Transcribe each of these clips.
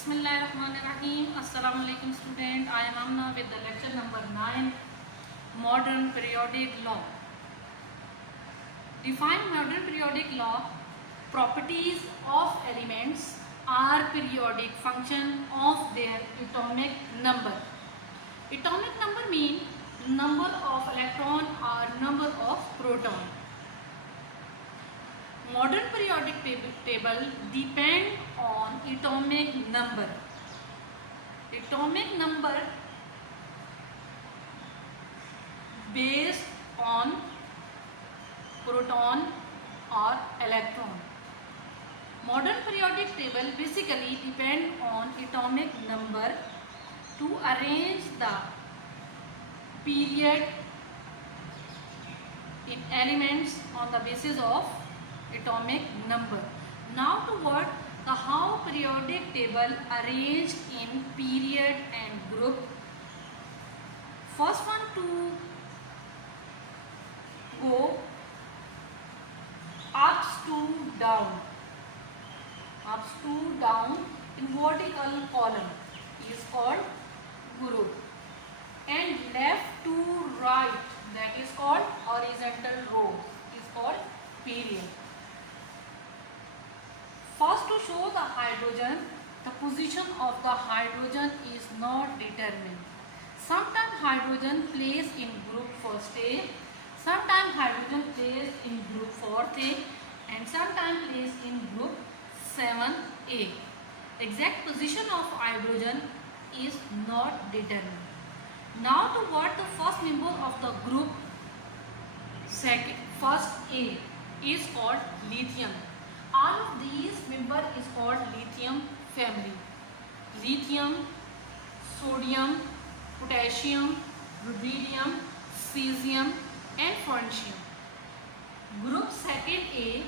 Bismillahirrahmanirrahim. Assalamu alaikum student. I am Amna with the lecture number 9, Modern Periodic Law. Define modern periodic law. Properties of elements are periodic function of their atomic number. Atomic number mean number of electron or number of proton. Modern periodic table depend on atomic number. Atomic number based on proton or electron. Modern periodic table basically depend on atomic number to arrange the period in elements on the basis of atomic number. Now toward the how periodic table arranged in period and group. First one to go ups to down in vertical column is called group, and left to right, that is called horizontal row, is called period. First, to show the hydrogen, the position of the hydrogen is not determined. Sometimes hydrogen placed in group first A, sometimes hydrogen placed in group 4A, and sometimes placed in group 7A. Exact position of hydrogen is not determined. Now to what the first member of the group first A is called lithium. All of these member is called lithium family. Lithium, sodium, potassium, rubidium, cesium and francium. Group second A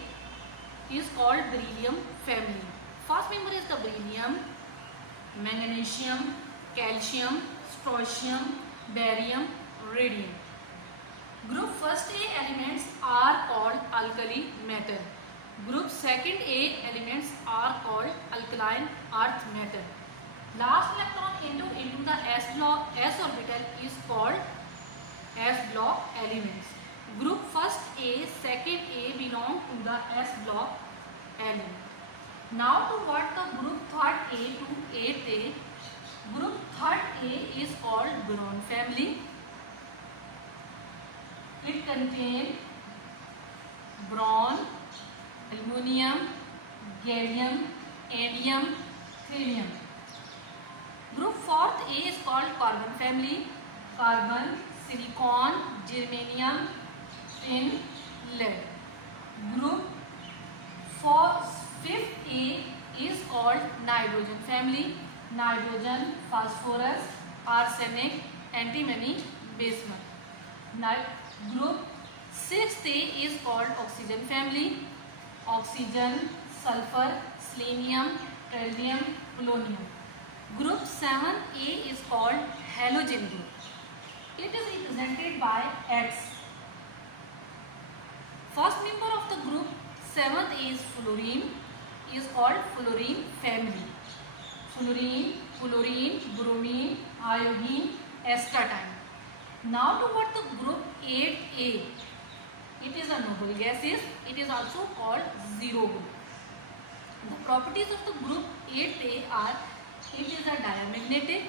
is called beryllium family. First member is the beryllium, magnesium, calcium, strontium, barium, radium. Group first A elements are called alkali metal. Group second A elements are called alkaline earth metal. Last electron into the s orbital is called s block elements. Group first A, second A belong to the s block element. Now to what the group third A to 8A. Group third A is called boron family. It contains boron, aluminum, gallium, indium, thorium. Group fourth A is called carbon family. Carbon, silicon, germanium, tin, lead. Group fifth A is called nitrogen family. Nitrogen, phosphorus, arsenic, antimony, bismuth. Group 6th A is called oxygen family. Oxygen, sulfur, selenium, tellurium, polonium. Group 7A is called halogen group. It is represented by X. First member of the group 7th A is fluorine, is called fluorine family. Fluorine, chlorine, bromine, iodine, astatine. Now to what the group 8A. It is a noble gases. It is also called zero group. The properties of the group 8A are: it is a diamagnetic,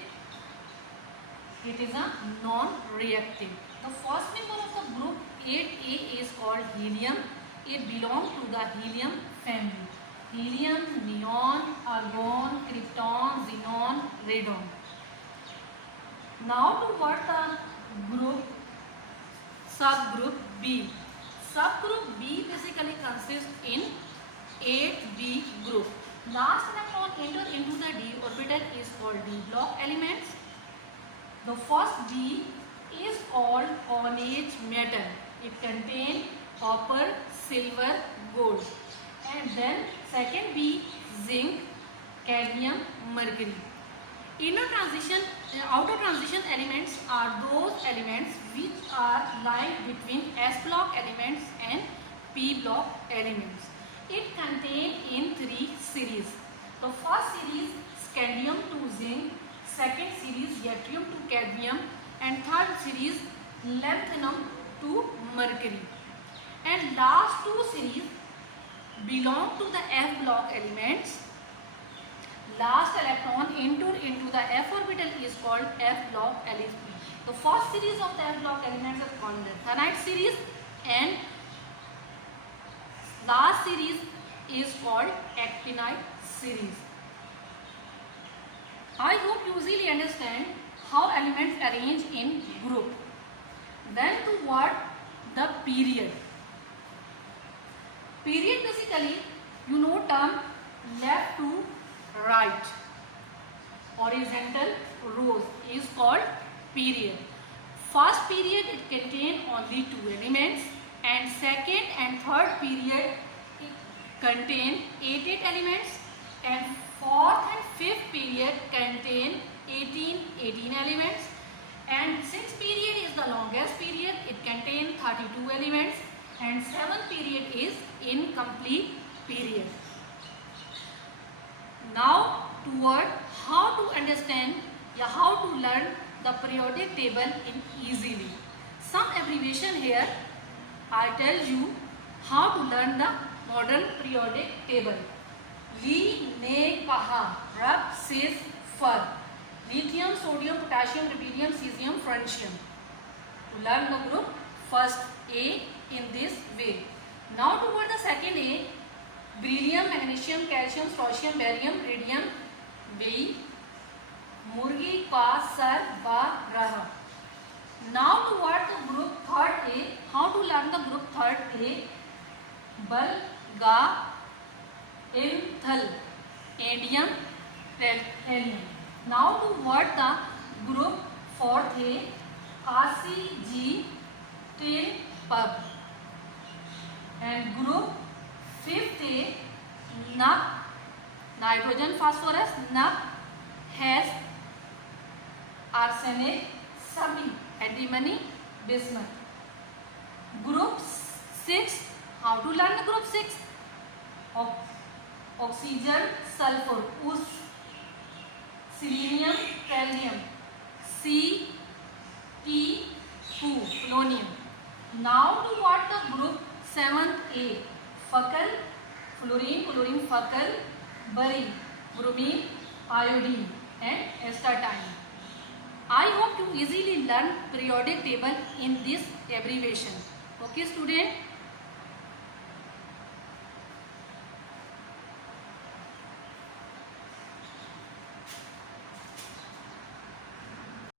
it is a non-reactive. The first member of the group 8A is called helium. It belongs to the helium family. Helium, neon, argon, krypton, xenon, radon. Now to what the group subgroup B. Subgroup B basically consists in 8B group. Last electron enter into the d orbital is called d block elements. The first B is called coinage metal. It contains copper, silver, gold. And then second B, zinc, cadmium, mercury. Outer transition elements are those elements which are lying between s block elements and p block elements. It contains in three series. The first series scandium to zinc, second series yttrium to cadmium, and third series lanthanum to mercury. And last two series belong to the F block elements. Last electron enter into the F orbital is called F block LSP. The first series of the F block elements is called lanthanide series, and last series is called actinide series. I hope you easily understand how elements arrange in group. Then toward the period. Period basically, you know term left to right, horizontal rows is called period. First period it contain only two elements, and second and third period it contain 8 elements, and fourth and fifth period contain 18 elements, and sixth period is the longest period, it contains 32 elements, and seventh period is incomplete period. Now toward how to understand or how to learn the periodic table in easily. Some abbreviation here. I tell you how to learn the modern periodic table. Lee ने कहा, Rab says for lithium, sodium, potassium, rubidium, cesium, francium. To learn the group first A in this way. Now toward the second A, beryllium, magnesium, calcium, strontium, barium, radium, B, मुर्गी का sir बारह. Now toward the group third A, how to learn the group third A? Bal, Inthal, Adium, Helium. Now toward the group fourth A, Kasi, G, Tin, Pub. And group fifth A, Nap, nitrogen, phosphorus, Nap has arsenic, Sami, antimony, bismuth. Group 6, how to learn the group 6? Oxygen, sulfur, us, selenium, thallium, C, T, Fu, polonium. Now to what the group 7th A, Fakal, fluorine, chlorine, Fakal, barium, bromine, iodine, and astatine. I hope you easily learn periodic table in this abbreviation. Okay, student.